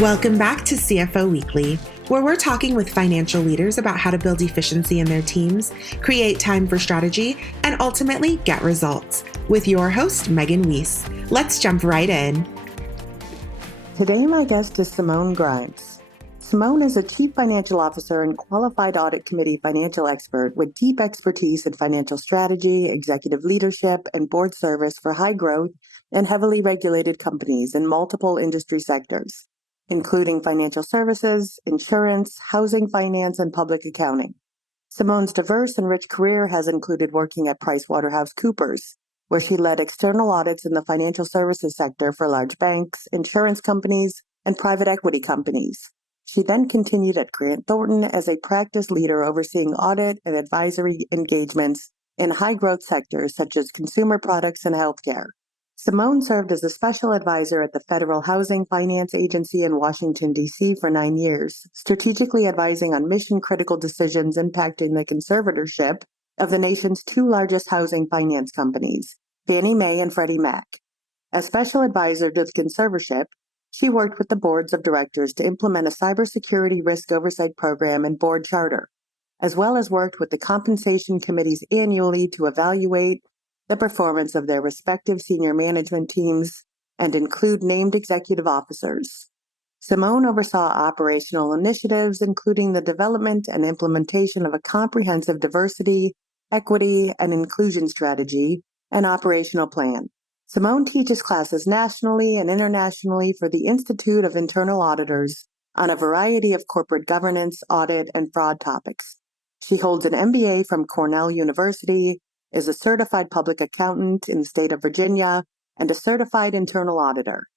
Welcome back to CFO Weekly, where we're talking with financial leaders about how to build efficiency in their teams, create time for strategy, and ultimately get results. With your host, Megan Weiss. Let's jump right in. Today, my guest is Simone Grimes. Simone is a Chief Financial Officer and Qualified Audit Committee financial expert with deep expertise in financial strategy, executive leadership, and board service for high growth and heavily regulated companies in multiple industry sectors, including financial services, insurance, housing finance, and public accounting. Simone's diverse and rich career has included working at PricewaterhouseCoopers, where she led external audits in the financial services sector for large banks, insurance companies, and private equity companies. She then continued at Grant Thornton as a practice leader overseeing audit and advisory engagements in high-growth sectors such as consumer products and healthcare. Simone served as a special advisor at the Federal Housing Finance Agency in Washington, D.C. for 9 years, strategically advising on mission-critical decisions impacting the conservatorship of the nation's two largest housing finance companies, Fannie Mae and Freddie Mac. As special advisor to the conservatorship, she worked with the boards of directors to implement a cybersecurity risk oversight program and board charter, as well as worked with the compensation committees annually to evaluate the performance of their respective senior management teams and include named executive officers. Simone oversaw operational initiatives, including the development and implementation of a comprehensive diversity, equity, and inclusion strategy and operational plan. Simone teaches classes nationally and internationally for the Institute of Internal Auditors on a variety of corporate governance, audit, and fraud topics. She holds an MBA from Cornell University, is a certified public accountant in the state of Virginia, and a certified internal auditor.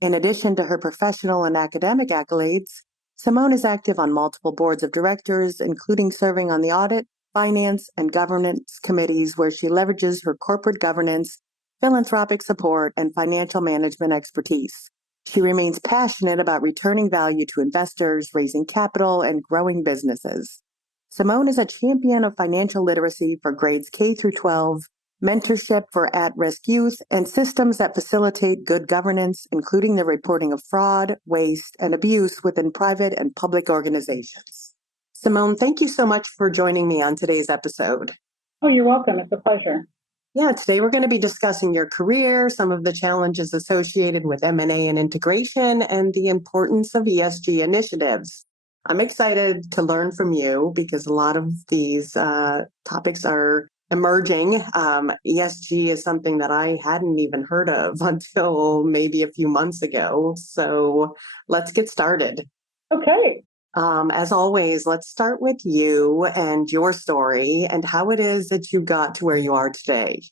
In addition to her professional and academic accolades, Simone is active on multiple boards of directors, including serving on the audit, finance, and governance committees where she leverages her corporate governance, philanthropic support, and financial management expertise. She remains passionate about returning value to investors, raising capital, and growing businesses. Simone is a champion of financial literacy for grades K through 12, mentorship for at-risk youth, and systems that facilitate good governance, including the reporting of fraud, waste, and abuse within private and public organizations. Simone, thank you so much for joining me on today's episode. Oh, you're welcome. It's a pleasure. Yeah, today we're going to be discussing your career, some of the challenges associated with M&A and integration, and the importance of ESG initiatives. I'm excited to learn from you because a lot of these topics are emerging. ESG is something that I hadn't even heard of until maybe a few months ago. So let's get started. Okay. As always, let's start with you and your story and how it is that you got to where you are today.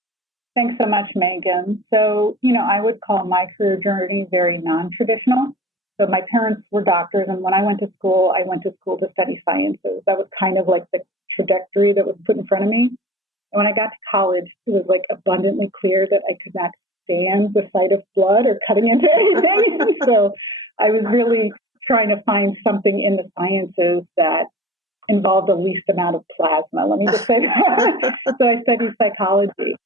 Thanks so much, Megan. So, I would call my career journey very non-traditional. So my parents were doctors, and when I went to school to study sciences. That was kind of like the trajectory that was put in front of me. And when I got to college, it was like abundantly clear that I could not stand the sight of blood or cutting into anything. So I was really trying to find something in the sciences that involved the least amount of plasma. Let me just say that. So I studied psychology.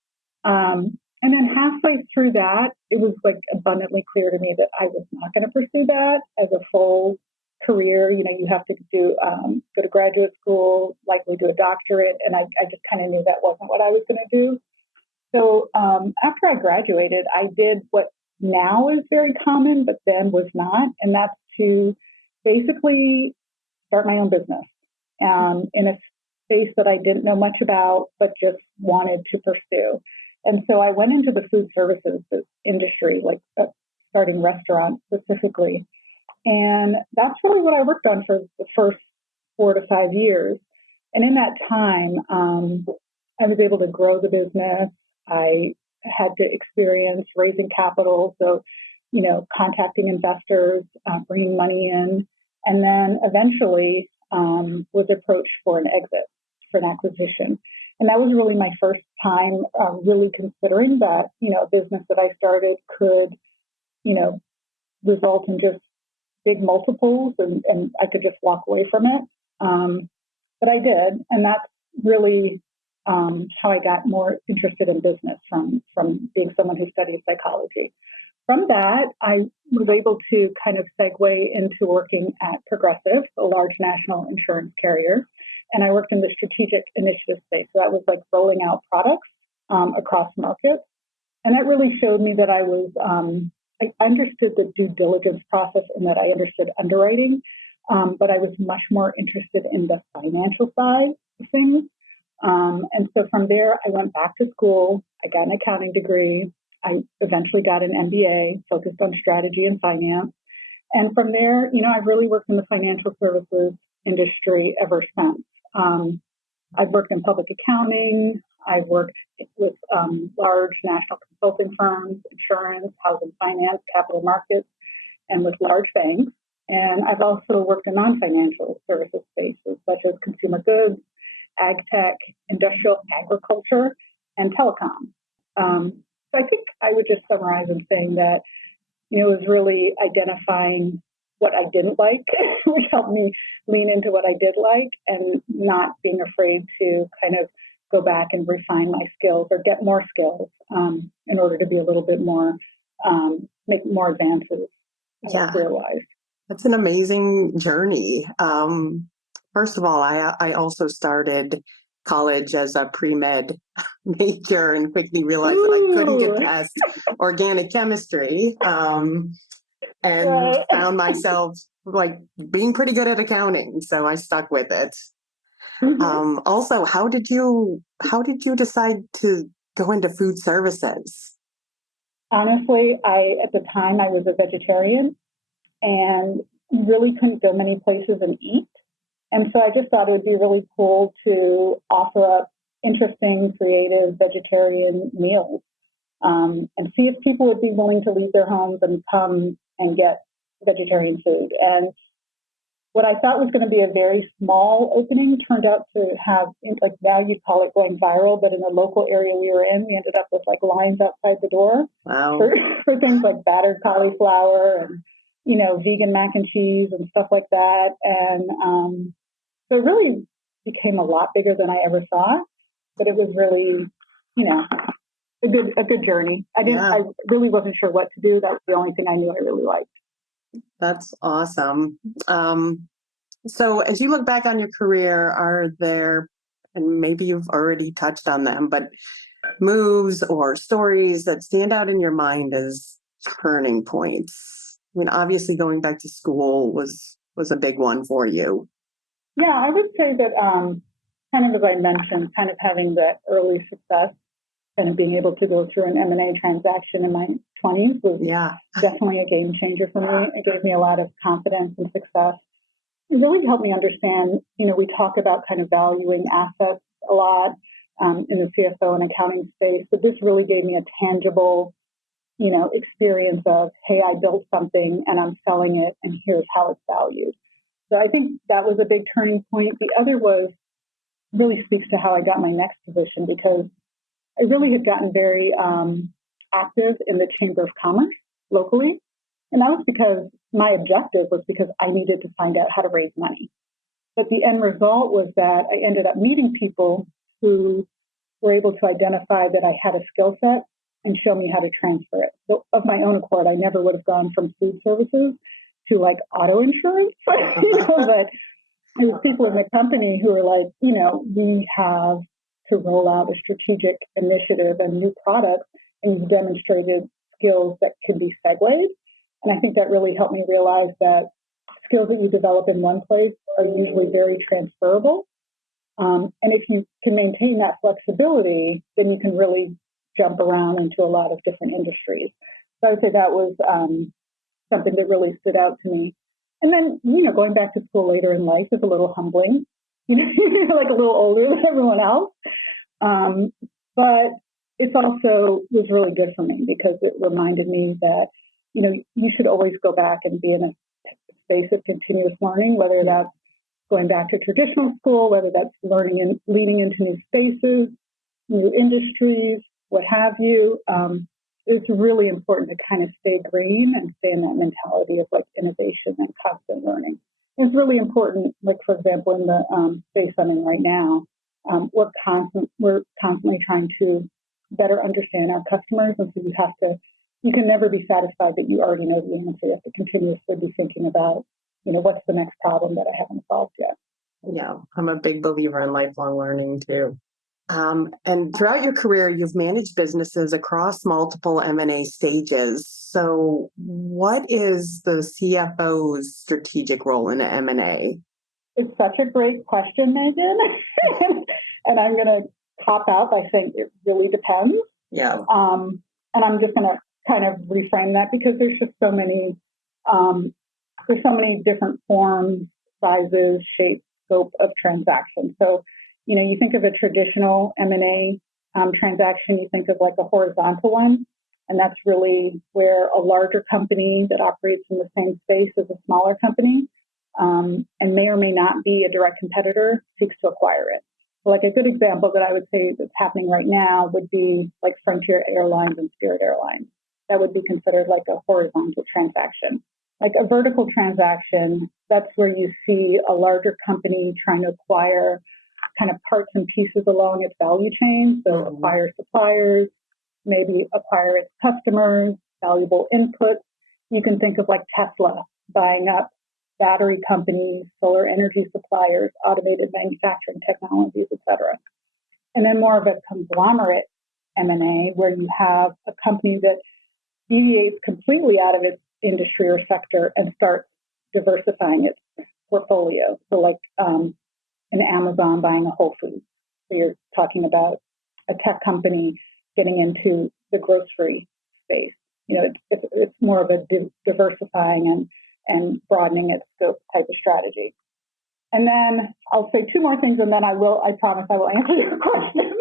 And then halfway through that, it was like abundantly clear to me that I was not going to pursue that as a full career. You have to go to graduate school, likely do a doctorate. And I just kind of knew that wasn't what I was going to do. So after I graduated, I did what now is very common, but then was not. And that's to basically start my own business in a space that I didn't know much about, but just wanted to pursue. And so I went into the food services industry, like starting restaurants specifically. And that's really what I worked on for the first 4 to 5 years. And in that time, I was able to grow the business. I had to experience raising capital. So, contacting investors, bringing money in, and then eventually was approached for an exit, for an acquisition. And that was really my first time really considering that, a business that I started could, result in just big multiples and I could just walk away from it. But I did. And that's really how I got more interested in business from being someone who studied psychology. from that, I was able to kind of segue into working at Progressive, a large national insurance carrier. And I worked in the strategic initiative space. So that was like rolling out products across markets. And that really showed me that I understood the due diligence process and that I understood underwriting, but I was much more interested in the financial side of things. And so from there, I went back to school. I got an accounting degree. I eventually got an MBA focused on strategy and finance. And from there, I've really worked in the financial services industry ever since. I've worked in public accounting. I've worked with large national consulting firms, insurance, housing finance, capital markets, and with large banks. And I've also worked in non-financial services spaces such as consumer goods, ag tech, industrial agriculture, and telecom. So I think I would just summarize in saying that, it was really identifying what I didn't like, which helped me lean into what I did like, and not being afraid to kind of go back and refine my skills or get more skills in order to be a little bit more, make more advances career-wise. That's an amazing journey. First of all, I also started college as a pre-med major and quickly realized that I couldn't get past organic chemistry and found myself like being pretty good at accounting. So I stuck with it. Mm-hmm. Also, how did you decide to go into food services? Honestly, at the time I was a vegetarian and really couldn't go many places and eat. And so I just thought it would be really cool to offer up interesting, creative vegetarian meals and see if people would be willing to leave their homes and come and get vegetarian food. And what I thought was going to be a very small opening turned out to have, like now you'd call it going viral, but in the local area we were in, we ended up with like lines outside the door for things like battered cauliflower and, vegan mac and cheese and stuff like that. And so it really became a lot bigger than I ever thought, but it was really, a good journey. I really wasn't sure what to do. That was the only thing I knew I really liked. That's awesome. So as you look back on your career, are there, and maybe you've already touched on them, but moves or stories that stand out in your mind as turning points? I mean, obviously going back to school was a big one for you. Yeah, I would say that kind of as I mentioned, kind of having that early success, kind of being able to go through an M&A transaction in my 20s was definitely a game changer for me. It gave me a lot of confidence and success. It really helped me understand, we talk about kind of valuing assets a lot in the CFO and accounting space, but this really gave me a tangible, experience of, hey, I built something and I'm selling it and here's how it's valued. So I think that was a big turning point. The other really speaks to how I got my next position, because I really had gotten very active in the Chamber of Commerce locally. And that was because my objective was because I needed to find out how to raise money. But the end result was that I ended up meeting people who were able to identify that I had a skill set and show me how to transfer it. So of my own accord, I never would have gone from food services to like auto insurance, but it was people in the company who were like, we have to roll out a strategic initiative and new products, and you've demonstrated skills that can be segued. And I think that really helped me realize that skills that you develop in one place are usually very transferable. And if you can maintain that flexibility, then you can really jump around into a lot of different industries. So I would say that was something that really stood out to me. And then, going back to school later in life is a little humbling. You're like a little older than everyone else. But it's also was really good for me because it reminded me that, you should always go back and be in a space of continuous learning, whether that's going back to traditional school, whether that's learning and leaning into new spaces, new industries, what have you. It's really important to kind of stay green and stay in that mentality of like innovation and constant learning. It's really important, like for example, in the space I'm in right now, we're constantly trying to better understand our customers, and so you have to you can never be satisfied that you already know the answer. You have to continuously be thinking about, what's the next problem that I haven't solved yet. Yeah, I'm a big believer in lifelong learning too. And throughout your career, you've managed businesses across multiple M&A stages. So what is the CFO's strategic role in an M&A? It's such a great question, Megan. And I'm going to cop out by saying it really depends. Yeah. And I'm just going to kind of reframe that because there's just so many different forms, sizes, shapes, scope of transactions. So, you think of a traditional M&A transaction, you think of like a horizontal one, and that's really where a larger company that operates in the same space as a smaller company and may or may not be a direct competitor seeks to acquire it. So like a good example that I would say that's happening right now would be like Frontier Airlines and Spirit Airlines. That would be considered like a horizontal transaction. Like a vertical transaction, that's where you see a larger company trying to acquire kind of parts and pieces along its value chain. So acquire suppliers, maybe acquire its customers, valuable inputs. You can think of like Tesla buying up battery companies, solar energy suppliers, automated manufacturing technologies, et cetera. And then more of a conglomerate M&A where you have a company that deviates completely out of its industry or sector and starts diversifying its portfolio. So like an Amazon buying a Whole Foods. So you're talking about a tech company getting into the grocery space. It's more of a diversifying and broadening its scope type of strategy. And then I'll say two more things, and then I promise I will answer your question.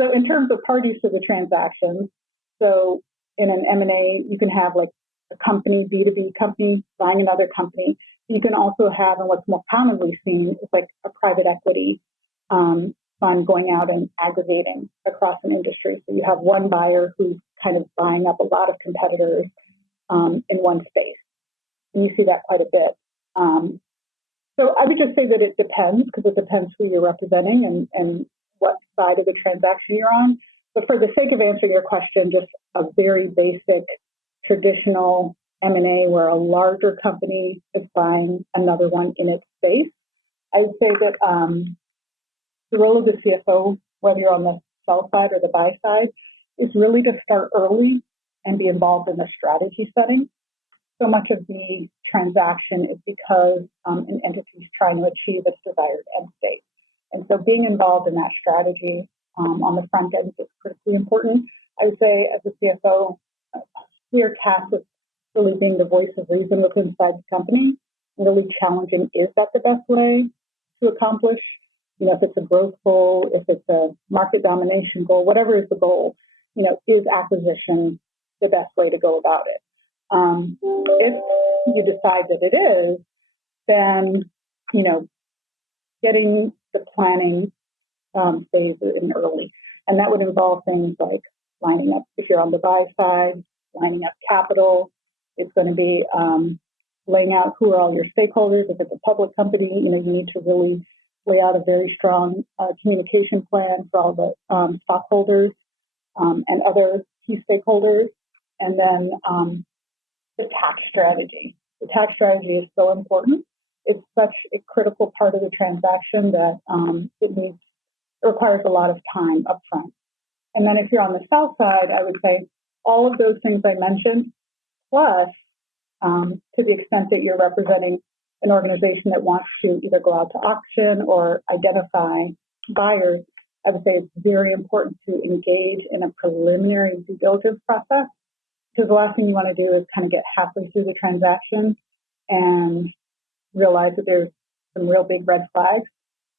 So in terms of parties to the transactions, so in an M&A, you can have like a company, B2B company buying another company. You can also have, and what's more commonly seen is like a private equity fund going out and aggregating across an industry. So you have one buyer who's kind of buying up a lot of competitors in one space. And you see that quite a bit. So I would just say that it depends because it depends who you're representing and what side of the transaction you're on. But for the sake of answering your question, just a very basic traditional M&A where a larger company is buying another one in its space. I would say that the role of the CFO, whether you're on the sell side or the buy side, is really to start early and be involved in the strategy setting. So much of the transaction is because an entity is trying to achieve its desired end state. And so being involved in that strategy on the front end is critically important. I would say as a CFO, we are tasked with really being the voice of reason within inside the company, really challenging, is that the best way to accomplish? If it's a growth goal, if it's a market domination goal, whatever is the goal, is acquisition the best way to go about it? If you decide that it is, then, getting the planning phase in early. And that would involve things like lining up, if you're on the buy side, lining up capital. It's going to be laying out who are all your stakeholders. If it's a public company, you need to really lay out a very strong communication plan for all the stockholders and other key stakeholders. And then the tax strategy. The tax strategy is so important. It's such a critical part of the transaction that it requires a lot of time up front. And then if you're on the sell side, I would say all of those things I mentioned, plus to the extent that you're representing an organization that wants to either go out to auction or identify buyers, I would say it's very important to engage in a preliminary due diligence process, because the last thing you want to do is kind of get halfway through the transaction and realize that there's some real big red flags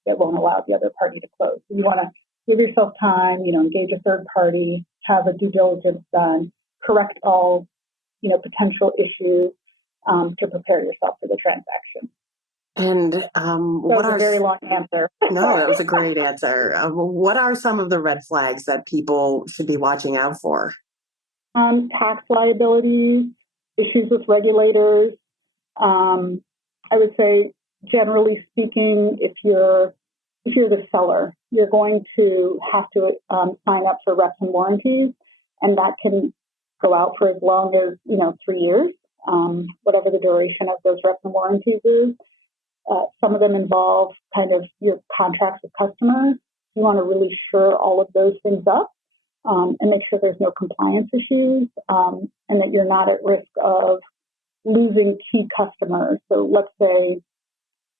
that won't allow the other party to close. So you want to give yourself time, engage a third party, have a due diligence done, correct all, potential issues to prepare yourself for the transaction. And what are a very long answer? No, that was a great answer. What are some of the red flags that people should be watching out for? Tax liabilities, issues with regulators. I would say, generally speaking, if you're the seller, you're going to have to sign up for reps and warranties, and that can go out for as long as, 3 years, whatever the duration of those reps and warranties is. Some of them involve kind of your contracts with customers. You want to really shore all of those things up and make sure there's no compliance issues and that you're not at risk of losing key customers. So let's say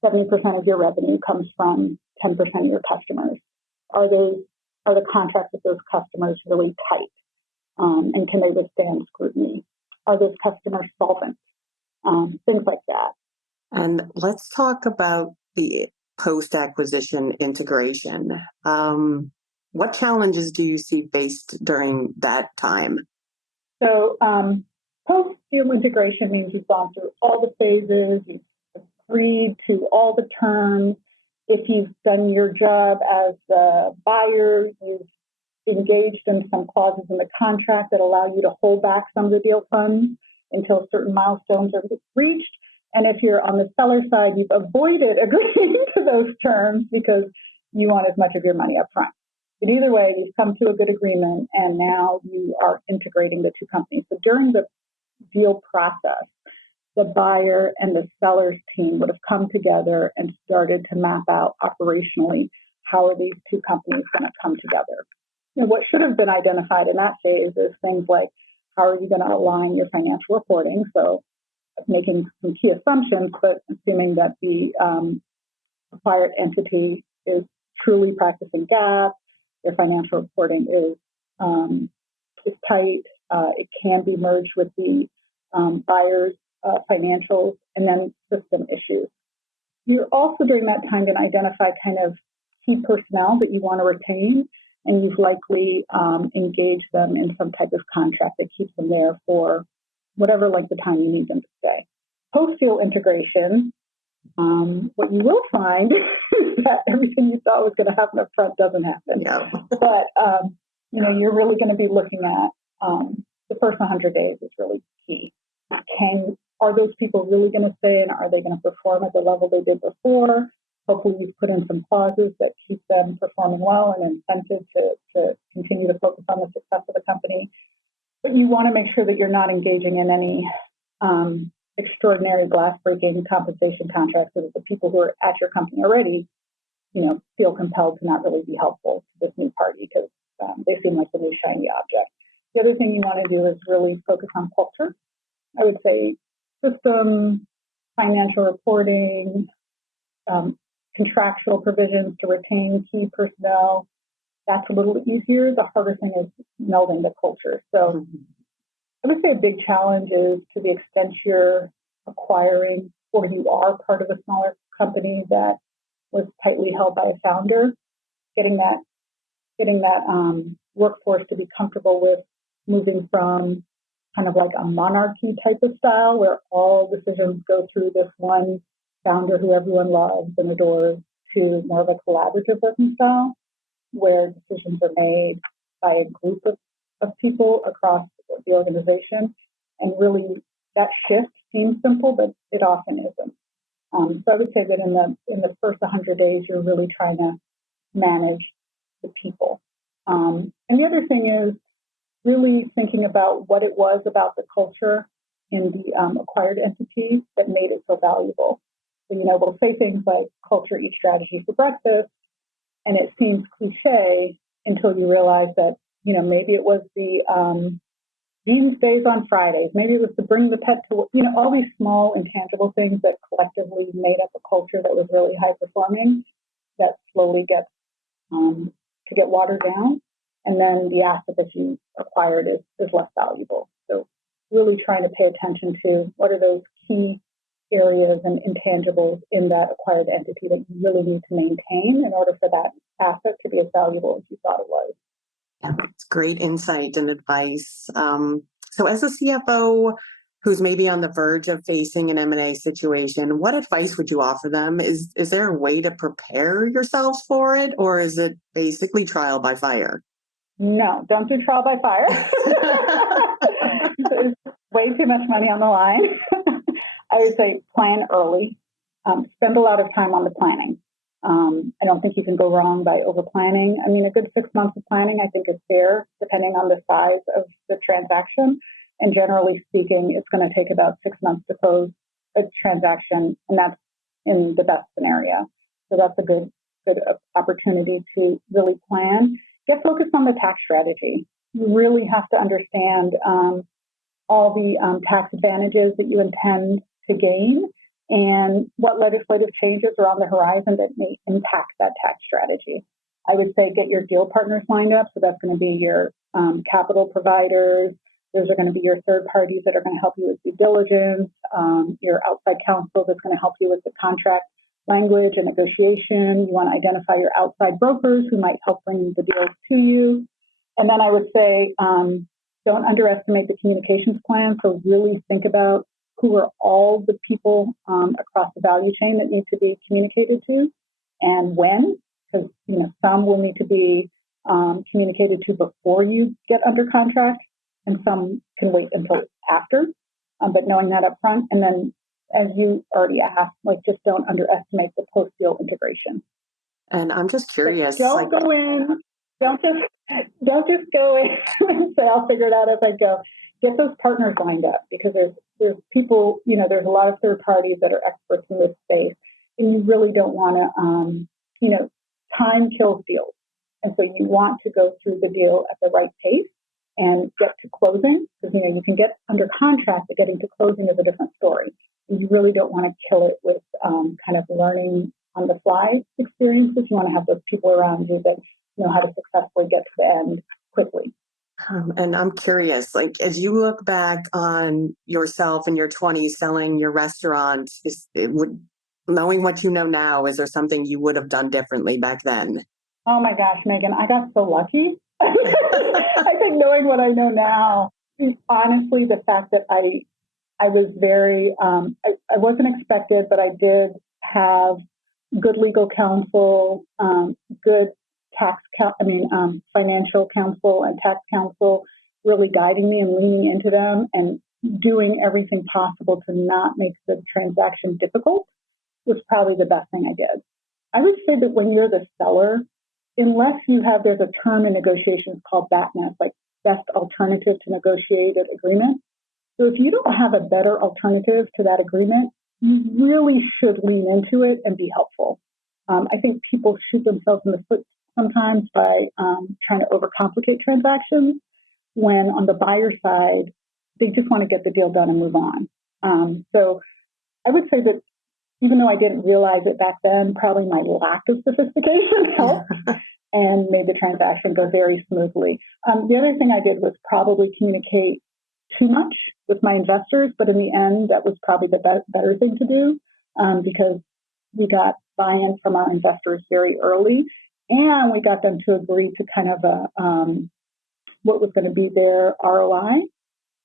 70% of your revenue comes from 10% of your customers. Are the contracts with those customers really tight? And can they withstand scrutiny? Are those customers solvent? Things like that. And let's talk about the post-acquisition integration. What challenges do you see faced during that time? So post-deal integration means you've gone through all the phases, you've agreed to all the terms. If you've done your job as the buyer, you've engaged in some clauses in the contract that allow you to hold back some of the deal funds until certain milestones are reached. And if you're on the seller side, you've avoided agreeing to those terms because you want as much of your money up front. But either way, you've come to a good agreement, and now you are integrating the two companies. So during the deal process, the buyer and the seller's team would have come together and started to map out operationally how are these two companies going to come together. What should have been identified in that phase is things like how are you going to align your financial reporting? So making some key assumptions, but assuming that the acquired entity is truly practicing GAAP, their financial reporting is tight, it can be merged with the buyer's financials, and then system issues. You're also during that time going to identify kind of key personnel that you want to retain, and you've likely engaged them in some type of contract that keeps them there for whatever length of time you need them to stay. Post-deal integration, what you will find is that everything you thought was going to happen up front doesn't happen. Yeah. But, you're really going to be looking at the first 100 days is really key. Are those people really going to stay, and are they going to perform at the level they did before? Hopefully you've put in some clauses that keep them performing well and incentive to continue to focus on the success of the company. But you want to make sure that you're not engaging in any extraordinary glass-breaking compensation contracts so that the people who are at your company already, feel compelled to not really be helpful to this new party because they seem like the new shiny object. The other thing you want to do is really focus on culture. I would say system, financial reporting, contractual provisions to retain key personnel. That's a little easier. The harder thing is melding the culture. So I would say a big challenge is to the extent you're acquiring or you are part of a smaller company that was tightly held by a founder, getting that workforce to be comfortable with moving from kind of like a monarchy type of style where all decisions go through this one founder who everyone loves and adores to more of a collaborative working style where decisions are made by a group of people across the organization. And really that shift seems simple, but it often isn't. So I would say that in the first 100 days, you're really trying to manage the people. And the other thing is really thinking about what it was about the culture in the acquired entities that made it so valuable. So, we'll say things like culture eats strategy for breakfast, and it seems cliche until you realize that, maybe it was the Dean's Days on Fridays. Maybe it was to bring the pet to, all these small intangible things that collectively made up a culture that was really high performing that slowly gets to get watered down. And then the asset that you acquired is less valuable. So really trying to pay attention to what are those key areas and intangibles in that acquired entity that you really need to maintain in order for that asset to be as valuable as you thought it was. Yeah, that's great insight and advice. So as a CFO who's maybe on the verge of facing an M&A situation, what advice would you offer them? Is there a way to prepare yourselves for it, or is it basically trial by fire? No, don't do trial by fire. There's way too much money on the line. I would say plan early. Spend a lot of time on the planning. I don't think you can go wrong by over planning. I mean, a good 6 months of planning, I think, is fair, depending on the size of the transaction. And generally speaking, it's going to take about 6 months to close a transaction, and that's in the best scenario. So that's a good opportunity to really plan. Get focused on the tax strategy. You really have to understand all the tax advantages that you intend to gain and what legislative changes are on the horizon that may impact that tax strategy. I would say get your deal partners lined up. So that's going to be your capital providers. Those are going to be your third parties that are going to help you with due diligence, your outside counsel that's going to help you with the contract language and negotiation. You want to identify your outside brokers who might help bring the deals to you. And then I would say, don't underestimate the communications plan. So really think about who are all the people across the value chain that need to be communicated to and when, because some will need to be communicated to before you get under contract and some can wait until after, but knowing that up front. And then, as you already asked, just don't underestimate the post-deal integration. And I'm just curious. Don't go in. Don't just go in and say, I'll figure it out as I go. Get those partners lined up, because there's people, there's a lot of third parties that are experts in this space, and you really don't want to, time kills deals. And so you want to go through the deal at the right pace and get to closing, because, you can get under contract, but getting to closing is a different story. And you really don't want to kill it with kind of learning on the fly experiences. You want to have those people around you that know how to successfully get to the end quickly. And I'm curious, as you look back on yourself in your 20s selling your restaurant, knowing what you know now, is there something you would have done differently back then? Oh my gosh, Megan, I got so lucky. I think knowing what I know now, honestly, the fact that I was very, I wasn't expected, but I did have good legal counsel, good financial counsel and tax counsel really guiding me and leaning into them and doing everything possible to not make the transaction difficult was probably the best thing I did. I would say that when you're the seller, unless there's a term in negotiations called BATNA, like best alternative to negotiated agreement. So if you don't have a better alternative to that agreement, you really should lean into it and be helpful. I think people shoot themselves in the foot sometimes by trying to overcomplicate transactions, when on the buyer side, they just want to get the deal done and move on. So I would say that even though I didn't realize it back then, probably my lack of sophistication helped and made the transaction go very smoothly. The other thing I did was probably communicate too much with my investors, but in the end, that was probably the better thing to do, because we got buy-in from our investors very early, and we got them to agree to kind of what was going to be their ROI,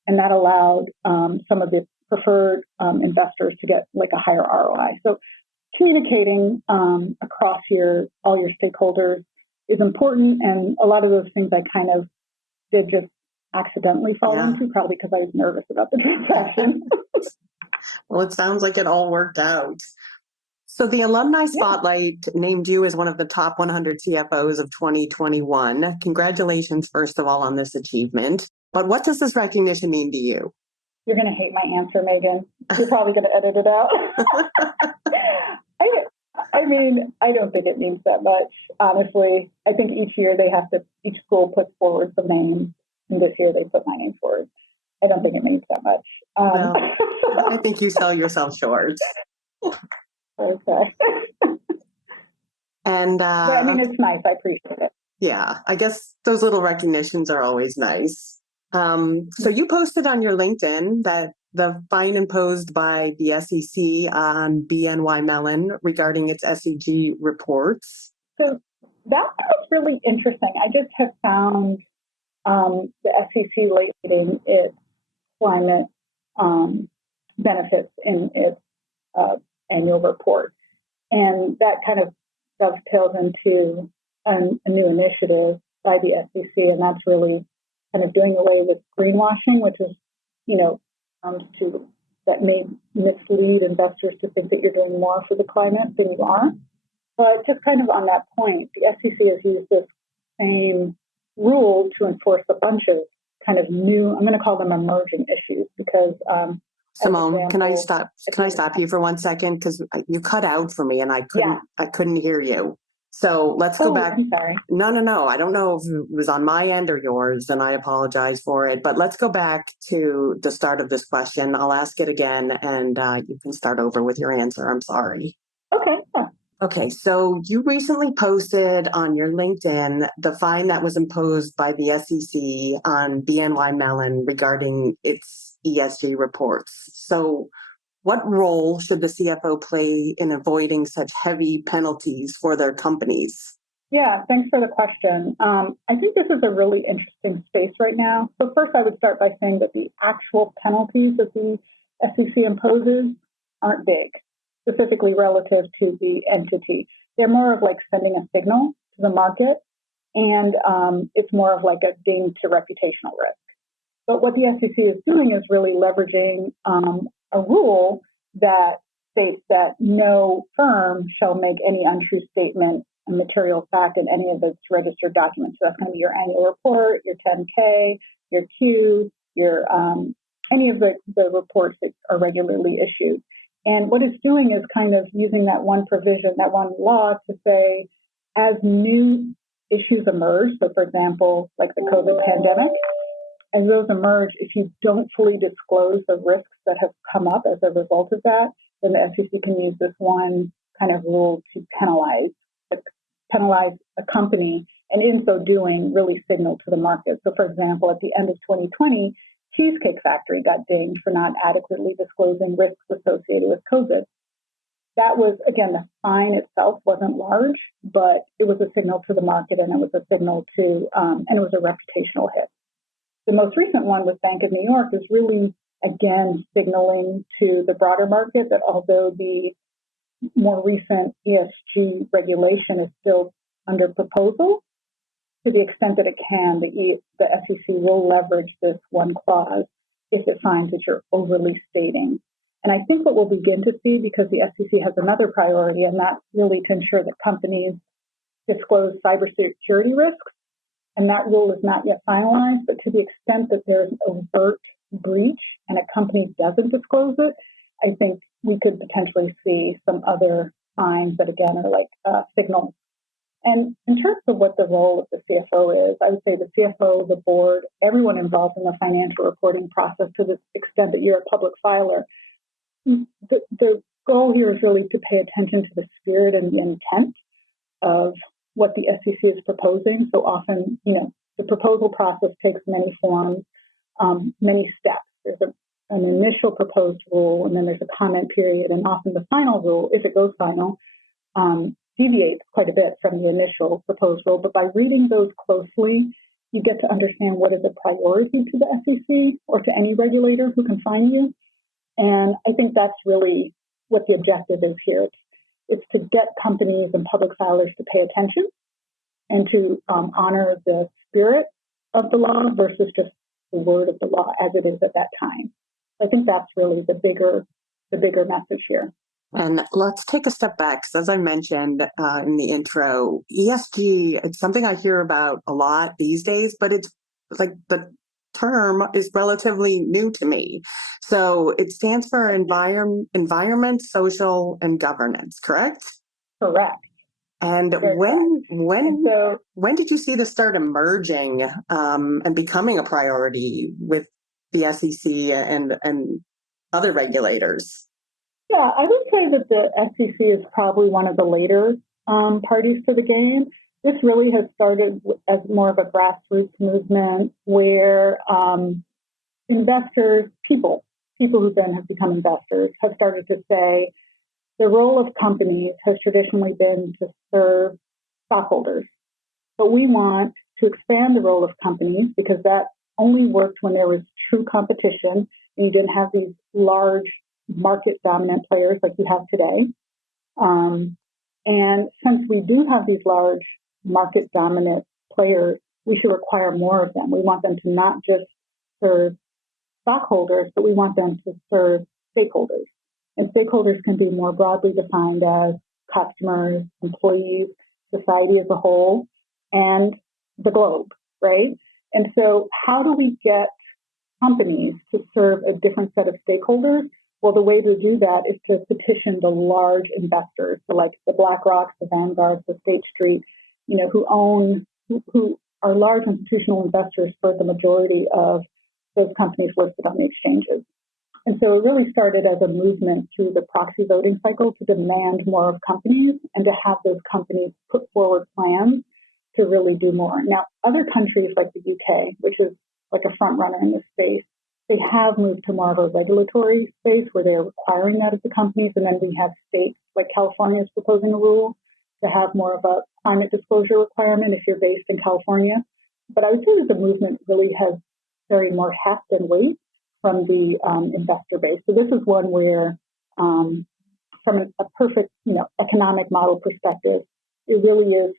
and that allowed some of the preferred investors to get a higher ROI. So communicating across all your stakeholders is important, and a lot of those things I kind of did just accidentally fall into, probably because I was nervous about the transaction. Well, it sounds like it all worked out. So the Alumni Spotlight named you as one of the top 100 CFOs of 2021. Congratulations, first of all, on this achievement. But what does this recognition mean to you? You're going to hate my answer, Megan. You're probably going to edit it out. I don't think it means that much, honestly. I think each year each school puts forward some names, and this year they put my name forward. I don't think it means that much. Well, I think you sell yourself short. Okay. And but, it's nice. I appreciate it. Yeah, I guess those little recognitions are always nice. So you posted on your LinkedIn that the fine imposed by the SEC on BNY Mellon regarding its SEG reports. So that was really interesting. I just have found the SEC relating its climate benefits in its annual report. And that kind of dovetails into a new initiative by the SEC, and that's really kind of doing away with greenwashing, which is, that may mislead investors to think that you're doing more for the climate than you are. But just kind of on that point, the SEC has used this same rule to enforce a bunch of kind of new, I'm going to call them emerging issues because Simone, can I stop you for 1 second? Because you cut out for me and I couldn't hear you. So let's go back. I'm sorry. No. I don't know if it was on my end or yours, and I apologize for it. But let's go back to the start of this question. I'll ask it again, and you can start over with your answer. I'm sorry. Okay. Yeah. Okay, so you recently posted on your LinkedIn the fine that was imposed by the SEC on BNY Mellon regarding its ESG reports. So what role should the CFO play in avoiding such heavy penalties for their companies? Yeah, thanks for the question. I think this is a really interesting space right now. So first, I would start by saying that the actual penalties that the SEC imposes aren't big, specifically relative to the entity. They're more of like sending a signal to the market, and it's more of like a ding to reputational risk. But what the SEC is doing is really leveraging a rule that states that no firm shall make any untrue statement, a material fact in any of its registered documents. So that's going to be your annual report, your 10K, your Q, your any of the reports that are regularly issued. And what it's doing is kind of using that one provision, that one law to say, as new issues emerge, so for example, like the COVID pandemic, as those emerge, if you don't fully disclose the risks that have come up as a result of that, then the SEC can use this one kind of rule to penalize a company, and in so doing, really signal to the market. So, for example, at the end of 2020, Cheesecake Factory got dinged for not adequately disclosing risks associated with COVID. That was, again, the fine itself wasn't large, but it was a signal to the market, and it was a signal to, and it was a reputational hit. The most recent one with Bank of New York is really, again, signaling to the broader market that although the more recent ESG regulation is still under proposal, to the extent that it can, the SEC will leverage this one clause if it finds that you're overly stating. And I think what we'll begin to see, because the SEC has another priority, and that's really to ensure that companies disclose cybersecurity risks. And that rule is not yet finalized, but to the extent that there's an overt breach and a company doesn't disclose it, I think we could potentially see some other fines that, again, are like signals. And in terms of what the role of the CFO is, I would say the CFO, the board, everyone involved in the financial reporting process, to the extent that you're a public filer, the goal here is really to pay attention to the spirit and the intent of what the SEC is proposing. So often, the proposal process takes many forms, many steps. There's an initial proposed rule, and then there's a comment period, and often the final rule, if it goes final, deviates quite a bit from the initial proposed rule. But by reading those closely, you get to understand what is a priority to the SEC or to any regulator who can fine you. And I think that's really what the objective is here. It's to get companies and public filers to pay attention and to honor the spirit of the law versus just the word of the law as it is at that time. I think that's really the bigger message here. And let's take a step back, because as I mentioned in the intro, ESG, it's something I hear about a lot these days, but it's like the term is relatively new to me. So it stands for environment, social, and governance, correct? Correct. And when did you see this start emerging and becoming a priority with the SEC and other regulators? Yeah, I would say that the SEC is probably one of the later parties to the game. This really has started as more of a grassroots movement where investors, people who then have become investors, have started to say the role of companies has traditionally been to serve stockholders. But we want to expand the role of companies because that only worked when there was true competition and you didn't have these large market dominant players like you have today. And since we do have these large market dominant players, we should require more of them. We want them to not just serve stockholders, but we want them to serve stakeholders. And stakeholders can be more broadly defined as customers, employees, society as a whole, and the globe, right? And so how do we get companies to serve a different set of stakeholders? Well, the way to do that is to petition the large investors, so like the BlackRocks, the Vanguards, the State Street, who are large institutional investors for the majority of those companies listed on the exchanges. And so it really started as a movement through the proxy voting cycle to demand more of companies and to have those companies put forward plans to really do more. Now, other countries like the UK, which is like a front runner in this space, they have moved to more of a regulatory space where they're requiring that of the companies. And then we have states like California is proposing a rule to have more of a climate disclosure requirement if you're based in California. But I would say that the movement really has carried more heft and weight from the investor base. So this is one where, from a perfect, economic model perspective, it really is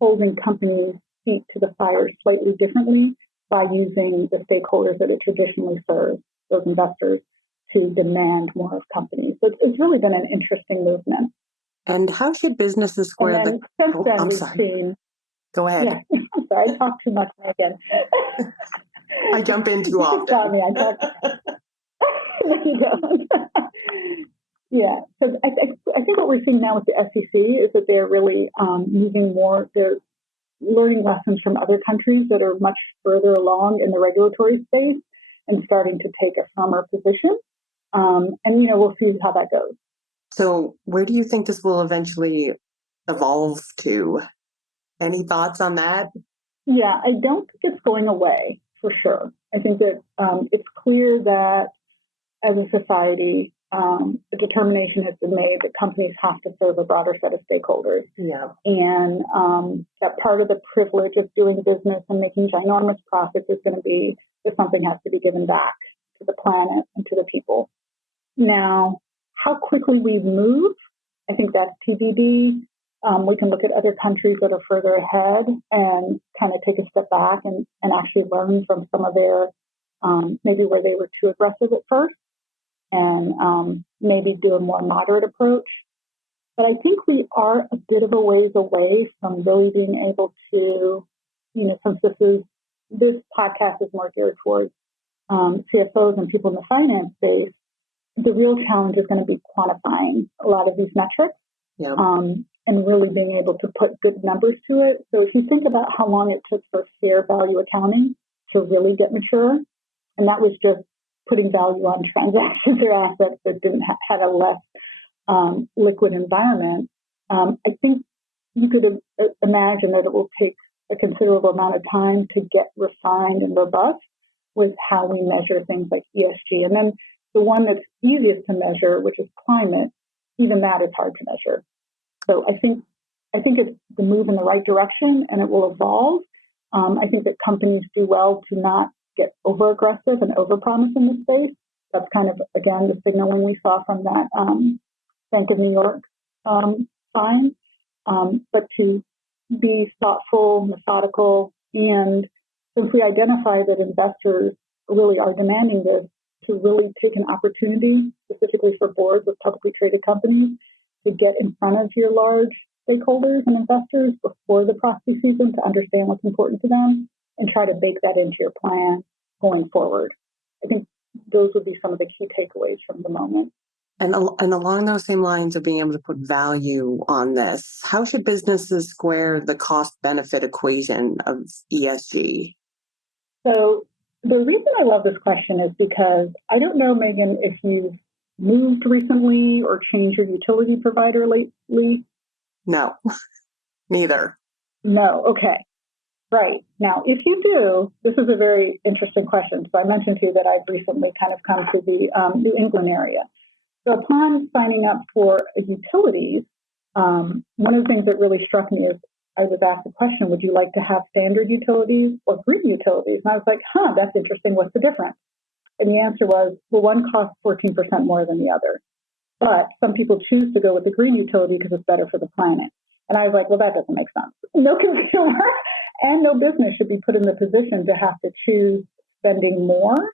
holding companies' feet to the fire slightly differently by using the stakeholders that it traditionally serves, those investors, to demand more of companies. So it's really been an interesting movement. And how should businesses square and then, since then, we've seen. Go ahead. Yeah, I'm sorry, I talk too much, Megan. I jump in too often. Stop me. I talk. No, you don't. Yeah. So I think what we're seeing now with the SEC is that they're really moving more. They're learning lessons from other countries that are much further along in the regulatory space and starting to take a firmer position. And we'll see how that goes. So where do you think this will eventually evolve to? Any thoughts on that? Yeah, I don't think it's going away for sure. I think that it's clear that as a society, a determination has been made that companies have to serve a broader set of stakeholders. Yeah. And that part of the privilege of doing business and making ginormous profits is going to be that something has to be given back to the planet and to the people. Now, how quickly we move, I think that's TBD. We can look at other countries that are further ahead and kind of take a step back and actually learn from some of their, maybe where they were too aggressive at first, and maybe do a more moderate approach. But I think we are a bit of a ways away from really being able to, since this podcast is more geared towards CFOs and people in the finance space, the real challenge is going to be quantifying a lot of these metrics. Yeah. And really being able to put good numbers to it. So if you think about how long it took for fair value accounting to really get mature, and that was just putting value on transactions or assets that didn't had a less liquid environment, I think you could imagine that it will take a considerable amount of time to get refined and robust with how we measure things like ESG. And then the one that's easiest to measure, which is climate, even that is hard to measure. So I think it's the move in the right direction, and it will evolve. I think that companies do well to not get over aggressive and overpromise in this space. That's kind of, again, the signaling we saw from that Bank of New York fine. But to be thoughtful, methodical, and since we identify that investors really are demanding this, to really take an opportunity, specifically for boards of publicly traded companies, to get in front of your large stakeholders and investors before the proxy season to understand what's important to them and try to bake that into your plan going forward. I think those would be some of the key takeaways from the moment. And along those same lines of being able to put value on this, how should businesses square the cost-benefit equation of ESG? So the reason I love this question is because I don't know, Megan, if you've moved recently or changed your utility provider lately? No, neither. No, okay. Right. Now, if you do, this is a very interesting question. So I mentioned to you that I've recently kind of come to the New England area. So upon signing up for utilities, one of the things that really struck me is I was asked the question, would you like to have standard utilities or green utilities? And I was like, that's interesting. What's the difference? And the answer was, well, one costs 14% more than the other. But some people choose to go with the green utility because it's better for the planet. And I was like, well, that doesn't make sense. No consumer and no business should be put in the position to have to choose spending more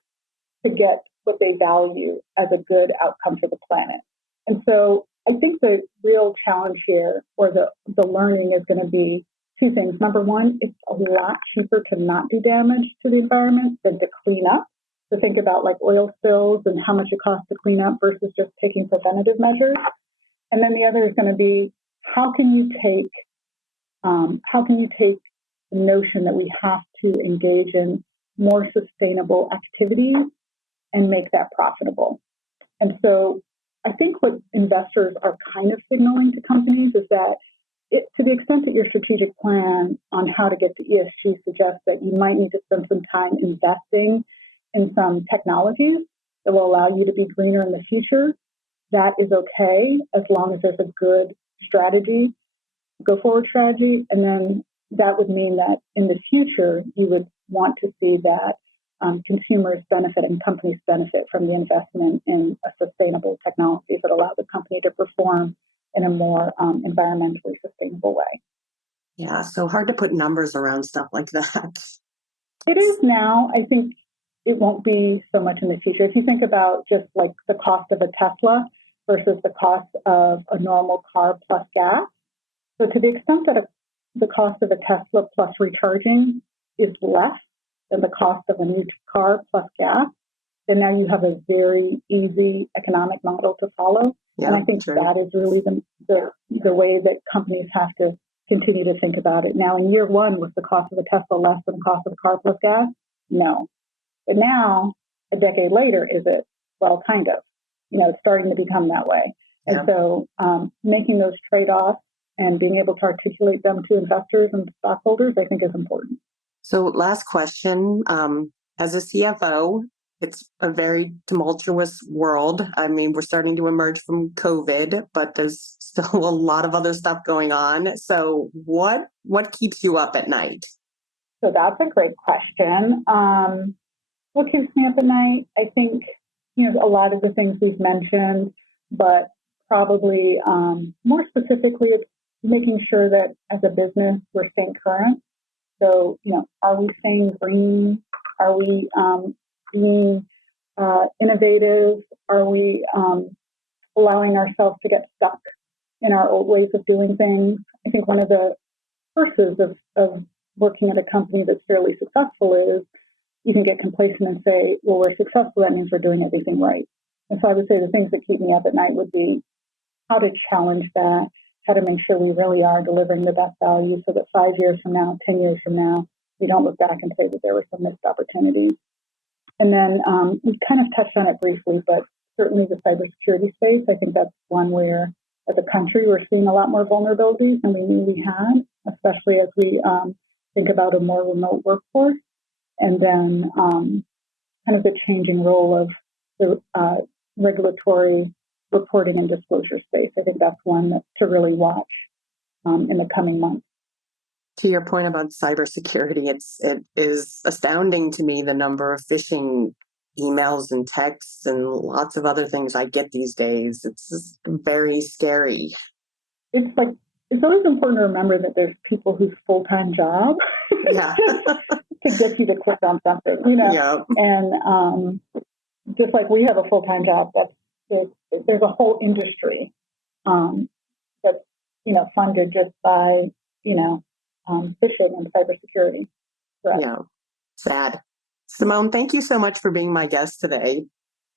to get what they value as a good outcome for the planet. And so I think the real challenge here, or the learning, is going to be two things. Number one, it's a lot cheaper to not do damage to the environment than to clean up. So think about like oil spills and how much it costs to clean up versus just taking preventative measures. And then the other is going to be how can you take the notion that we have to engage in more sustainable activities and make that profitable. And so I think what investors are kind of signaling to companies is that to the extent that your strategic plan on how to get to ESG suggests that you might need to spend some time investing in some technologies that will allow you to be greener in the future, that is okay as long as there's a good strategy, go forward strategy. And then that would mean that in the future, you would want to see that consumers benefit and companies benefit from the investment in a sustainable technologies that allow the company to perform in a more environmentally sustainable way. Yeah, so hard to put numbers around stuff like that. It is now. I think it won't be so much in the future. If you think about just like the cost of a Tesla versus the cost of a normal car plus gas. So to the extent that the cost of a Tesla plus recharging is less than the cost of a new car plus gas, then now you have a very easy economic model to follow. Yeah, and I think that is really the way that companies have to continue to think about it. Now, in year one, was the cost of a Tesla less than the cost of a car plus gas? No. But now, a decade later, is it? Well, kind of. It's starting to become that way. Yeah. And so making those trade-offs and being able to articulate them to investors and stockholders, I think is important. So last question, as a CFO, it's a very tumultuous world. I mean, we're starting to emerge from COVID, but there's still a lot of other stuff going on. So what keeps you up at night? So that's a great question. What keeps me up at night? I think, a lot of the things we've mentioned, but probably more specifically, it's making sure that as a business, we're staying current. So, are we staying green? Are we being innovative? Are we allowing ourselves to get stuck in our old ways of doing things? I think one of the curses of working at a company that's fairly successful is you can get complacent and say, well, we're successful, that means we're doing everything right. And so I would say the things that keep me up at night would be how to challenge that, how to make sure we really are delivering the best value so that 5 years from now, 10 years from now, we don't look back and say that there were some missed opportunities. And then we kind of touched on it briefly, but certainly the cybersecurity space, I think that's one where, as a country, we're seeing a lot more vulnerabilities than we knew we had, especially as we think about a more remote workforce. And then kind of the changing role of the regulatory reporting and disclosure space. I think that's one to really watch in the coming months. To your point about cybersecurity, it is astounding to me the number of phishing emails and texts and lots of other things I get these days. It's just very scary. It's always important to remember that there's people whose full-time job to get you to click on something, Yeah. And just like we have a full-time job, there's a whole industry that's funded just by phishing and cybersecurity. Correct. Yeah, sad. Simone, thank you so much for being my guest today.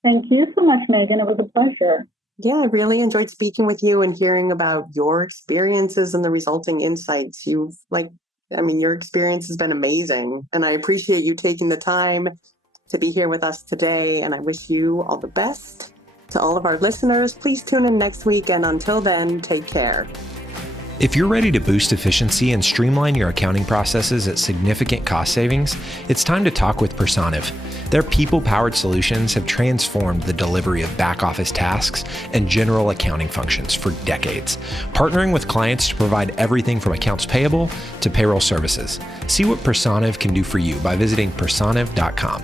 Thank you so much, Megan. It was a pleasure. Yeah, I really enjoyed speaking with you and hearing about your experiences and the resulting insights. Your experience has been amazing, and I appreciate you taking the time to be here with us today, and I wish you all the best. To all of our listeners, please tune in next week, and until then, take care. If you're ready to boost efficiency and streamline your accounting processes at significant cost savings, it's time to talk with Personiv. Their people-powered solutions have transformed the delivery of back-office tasks and general accounting functions for decades, partnering with clients to provide everything from accounts payable to payroll services. See what Personiv can do for you by visiting personiv.com.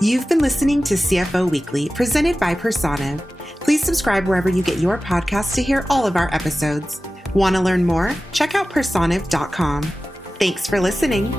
You've been listening to CFO Weekly, presented by Personiv. Please subscribe wherever you get your podcasts to hear all of our episodes. Want to learn more? Check out personiv.com. Thanks for listening.